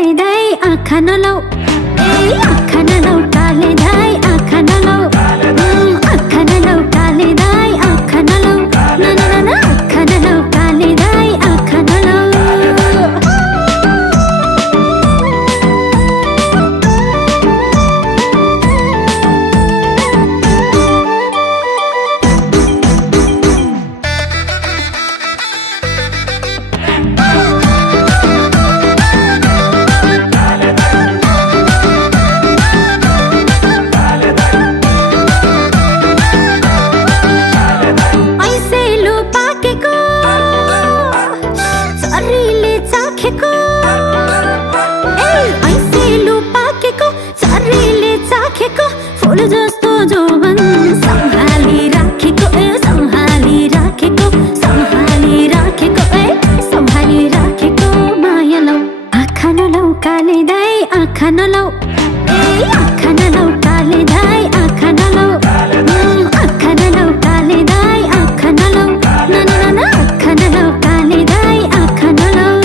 काले दाई आँखा नलाऊ, ए आँखा नलाऊ काले दाई आँखा नलाऊ, आँखा नलाऊ काले दाई आँखा नलाऊ, ना ना ना ना आँखा नलाऊ काले दाई आँखा नलाऊ। फूल जस्तो जोवन सम्हाली राखेको, सम्हाली राखेको, सम्हाली राखेको, सम्हाली राखेको माया लौ। आँखा नलाऊ काले दाई आँखा नलाऊ, ए आँखा नलाऊ काले दाई आँखा नलाऊ, आँखा नलाऊ काले दाई आँखा नलाऊ, ना ना ना आँखा नलाऊ काले दाई आँखा नलाऊ।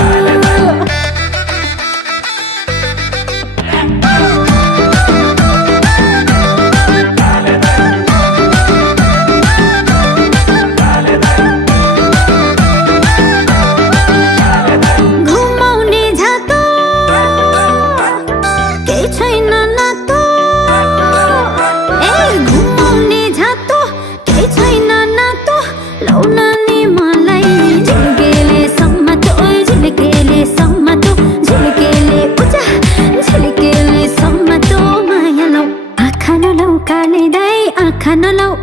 काले दाई आँखा नलाऊ,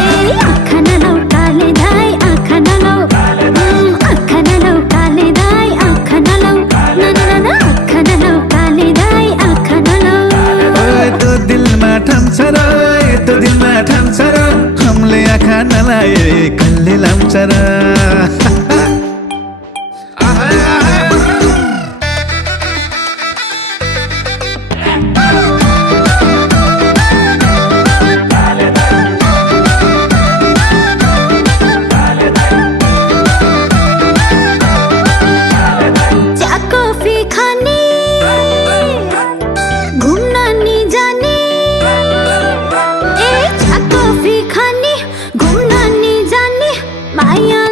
ए आँखा नलाऊ काले दाई आँखा नलाऊ, आँखा नलाऊ काले दाई आँखा नलाऊ, ना ना ना आँखा नलाऊ काले दाई आँखा नलाऊ। तो दिलमा ठान्छ र, तो दिलमा ठान्छ र, हमले आँखा नलाए कल्ले लाउँछ र। माया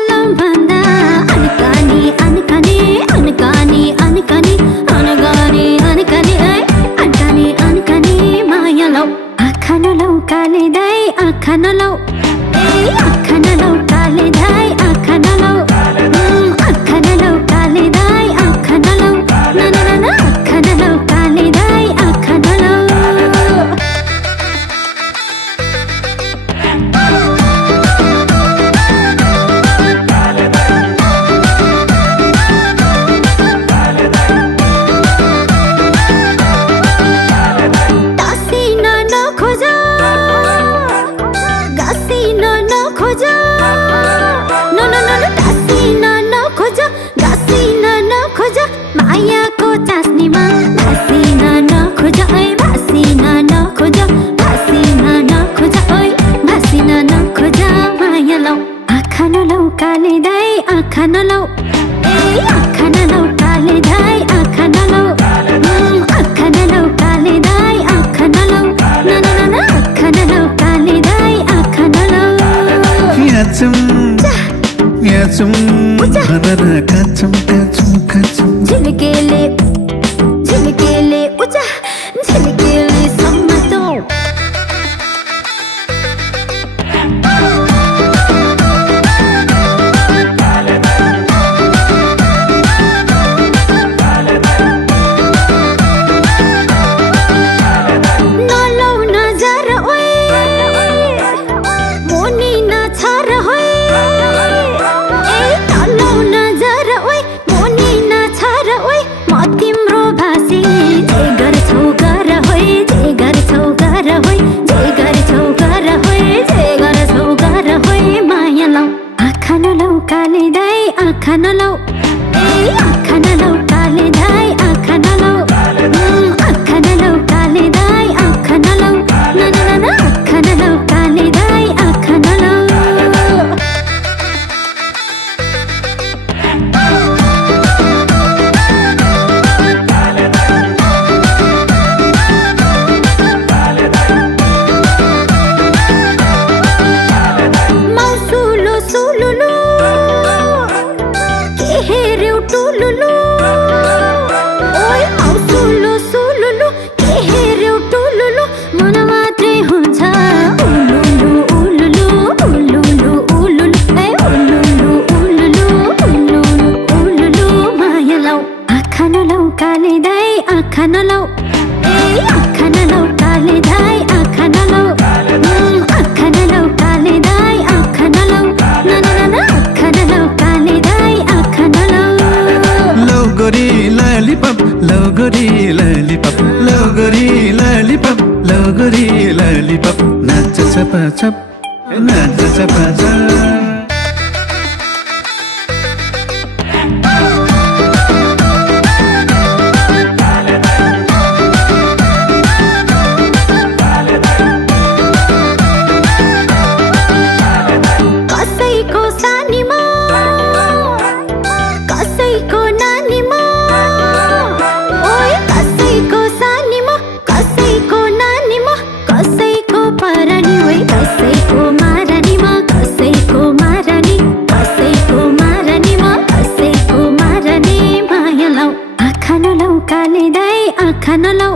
आँखा नलाउ ए आँखा नलाउ काले दाई आँखा नलाउ आँखा नलाउ काले दाई आँखा नलाउ न आँखा नलाउ काले दाई आँखा नलाउ लौगोरी ललिपप लौगोरी ललिपप लौगोरी ललिपप लौगोरी ललिपप नाच छप छप नाच छप छप आँखा नलाउ